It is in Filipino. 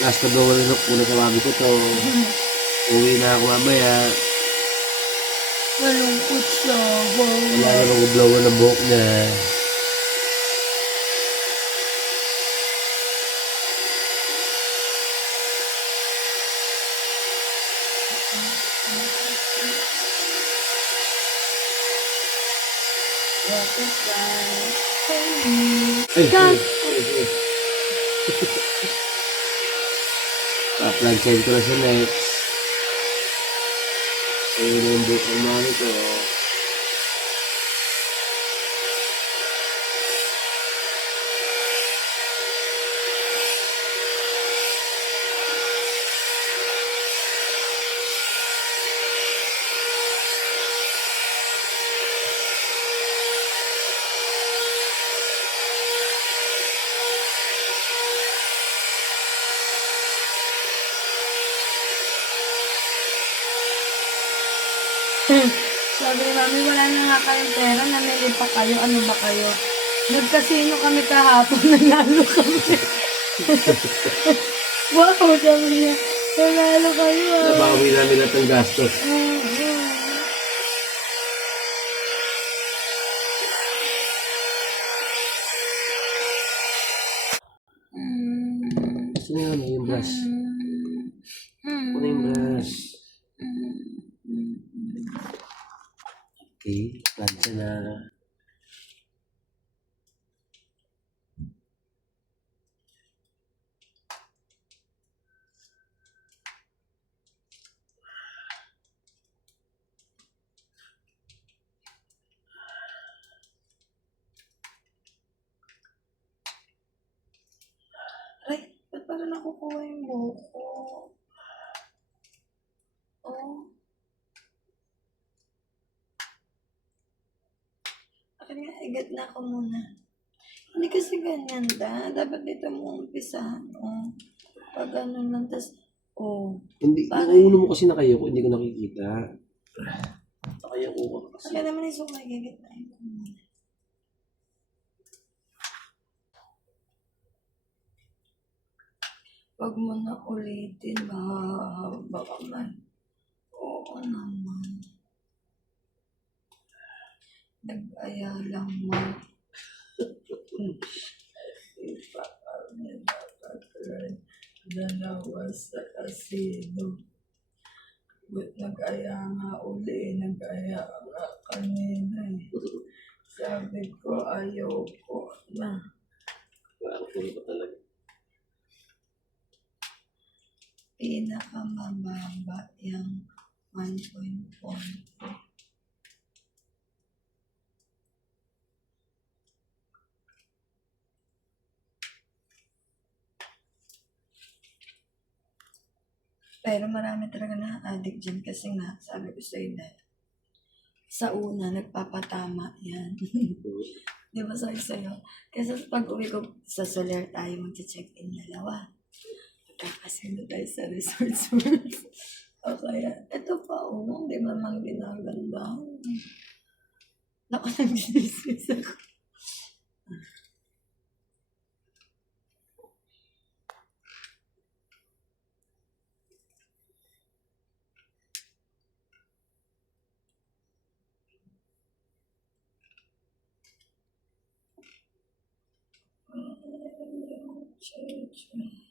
last na blower na una sa mami ko to. Uwi na ako mamaya. Malungkot siya. Wala na mag-blower ng buhok niya. What is that? Ay, God. Pa-planchain ko na siya next. Ayun na yung buhok ng mami ko. Sabi ni Mami, wala na nga kayong pera, namili pa kayo, ano ba kayo? Nagkasino kami kahapon, nanalo kami. Wow, sabi niya, nanalo kayo ah. Nabawi namin lahat ng gastos. Gusto niya ano yung brush? Ano yung brush? Okay, plancha na. Ay, ba't parang nakukuha yung buhok ko? Oh. Akin nga, igat na ako muna. Hindi kasi ganyan dapat dito mo umpisahan. Oh. Pag ano lang, tas, oh. Hindi, Parang- yung ulo mo kasi nakayoko, hindi ko nakikita. Nakayoko ka kasi. Kaya naman yung sumay, gigit na yun ko muna. Wag mo na ulitin, baka man. Oo naman. Nag-aya lang mo. Ipa kami nakatry. Dalawa sa kasino. But nag-aya nga uli, nag-aya nga kanina eh. Sabi ko, ayoko na. Parang pulo ko talaga. Pinakamababa yung 1.4. Pero marami talaga na addict dyan kasi nga, sabi ko sa'yo na, sa una, nagpapatama yan. Di ba sabi sa'yo? Kasi pag uwi ko, sa Soler tayo mag-check-in dalawa. Magkakasino tayo sa Resorts World. O kaya, eto pa, di ba mang ginaganda? Naku, nag-dismiss ako. Change me.